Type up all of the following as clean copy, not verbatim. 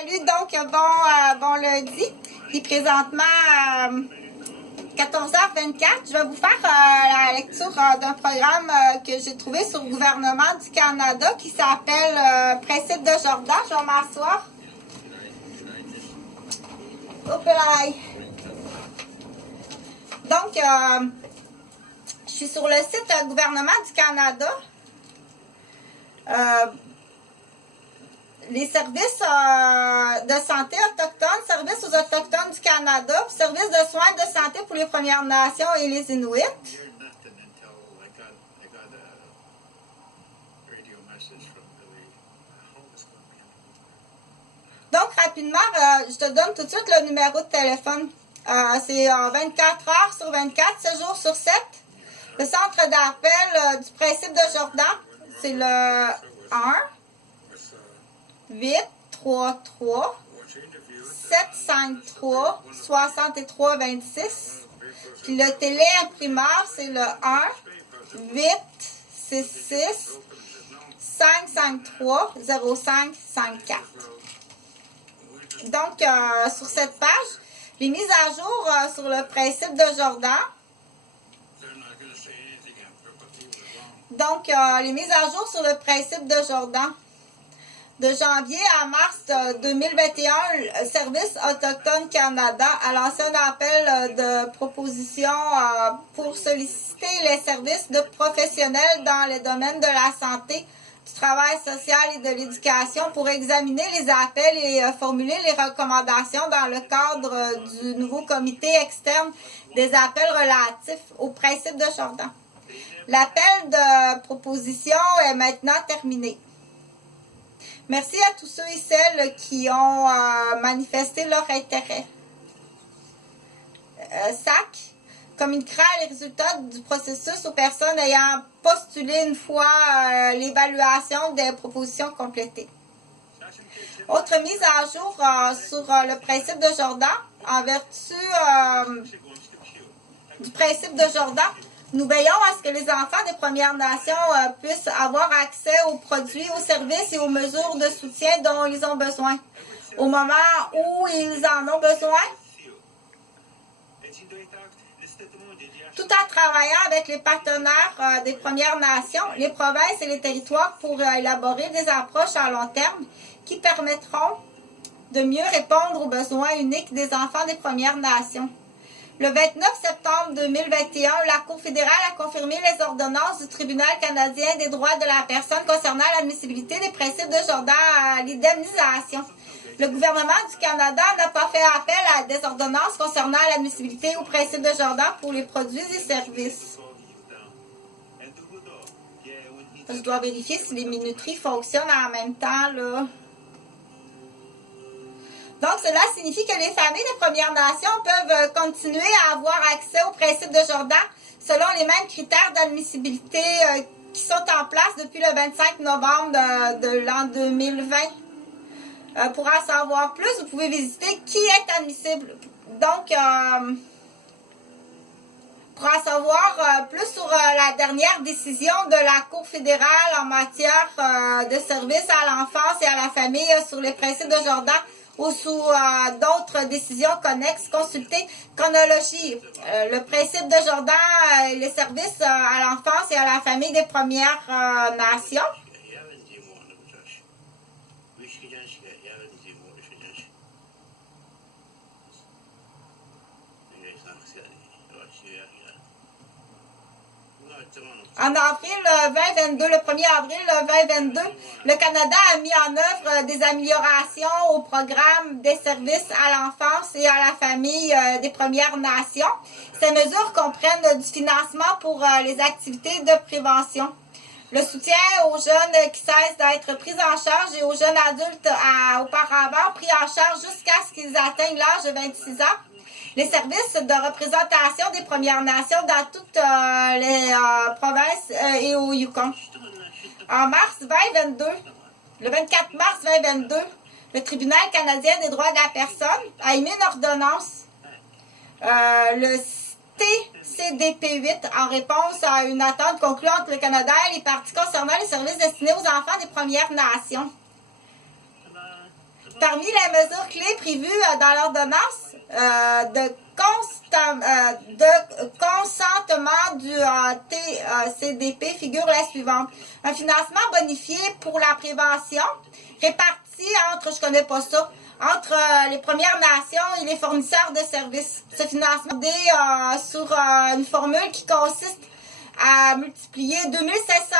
Salut, donc bon lundi. Puis présentement, 14h24, je vais vous faire la lecture d'un programme que j'ai trouvé sur le gouvernement du Canada qui s'appelle Principe de Jordan. Je vais m'asseoir. Hop là. Donc, je suis sur le site gouvernement du Canada. Les services de santé autochtones, services aux Autochtones du Canada, services de soins de santé pour les Premières Nations et les Inuits. Donc, rapidement, je te donne tout de suite le numéro de téléphone. C'est 24 heures sur 24, 7 jours sur 7. Le centre d'appel du principe de Jordan, c'est le 1 833 753 63 26. Puis le téléimprimeur, c'est le 1 866 553 0554. Donc, sur cette page, les mises à jour sur le principe de Jordan. Donc, les mises à jour sur le principe de Jordan. De janvier à mars 2021, le Service Autochtone Canada a lancé un appel de proposition pour solliciter les services de professionnels dans les domaines de la santé, du travail social et de l'éducation pour examiner les appels et formuler les recommandations dans le cadre du nouveau comité externe des appels relatifs au principe de Jordan. L'appel de proposition est maintenant terminé. Merci à tous ceux et celles qui ont manifesté leur intérêt. SAC communiquera les résultats du processus aux personnes ayant postulé une fois l'évaluation des propositions complétées. Autre mise à jour sur le principe de Jordan. En vertu du principe de Jordan, nous veillons à ce que les enfants des Premières Nations puissent avoir accès aux produits, aux services et aux mesures de soutien dont ils ont besoin. Au moment où ils en ont besoin, tout en travaillant avec les partenaires des Premières Nations, les provinces et les territoires pour élaborer des approches à long terme qui permettront de mieux répondre aux besoins uniques des enfants des Premières Nations. Le 29 septembre 2021, la Cour fédérale a confirmé les ordonnances du Tribunal canadien des droits de la personne concernant l'admissibilité des principes de Jordan à l'indemnisation. Le gouvernement du Canada n'a pas fait appel à des ordonnances concernant l'admissibilité aux principes de Jordan pour les produits et services. Je dois vérifier si les minuteries fonctionnent en même temps, là. Donc, cela signifie que les familles des Premières Nations peuvent continuer à avoir accès au principe de Jordan selon les mêmes critères d'admissibilité qui sont en place depuis le 25 novembre de l'an 2020. Pour en savoir plus, vous pouvez visiter qui est admissible. Donc, pour en savoir plus sur la dernière décision de la Cour fédérale en matière de services à l'enfance et à la famille sur les principes de Jordan, ou sous d'autres décisions connexes, consultez chronologie, le principe de Jordan et les services à l'enfance et à la famille des Premières Nations. En avril 2022, le 1er avril 2022, le Canada a mis en œuvre des améliorations au programme des services à l'enfance et à la famille des Premières Nations. Ces mesures comprennent du financement pour les activités de prévention, le soutien aux jeunes qui cessent d'être pris en charge et aux jeunes adultes auparavant pris en charge jusqu'à ce qu'ils atteignent l'âge de 26 ans. Les services de représentation des Premières Nations dans toutes les provinces et au Yukon. En mars 2022, le 24 mars 2022, le Tribunal canadien des droits de la personne a émis une ordonnance, le TCDP8, en réponse à une attente conclue entre le Canada et les parties concernant les services destinés aux enfants des Premières Nations. Parmi les mesures clés prévues dans l'ordonnance de consentement du TCDP figure la suivante. Un financement bonifié pour la prévention, réparti entre, je connais pas ça, entre les Premières Nations et les fournisseurs de services. Ce financement est sur une formule qui consiste à multiplier 2500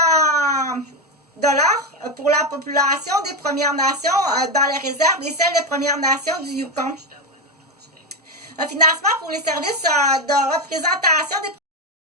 $ pour la population des Premières Nations dans les réserves et celles des Premières Nations du Yukon. Un financement pour les services de représentation des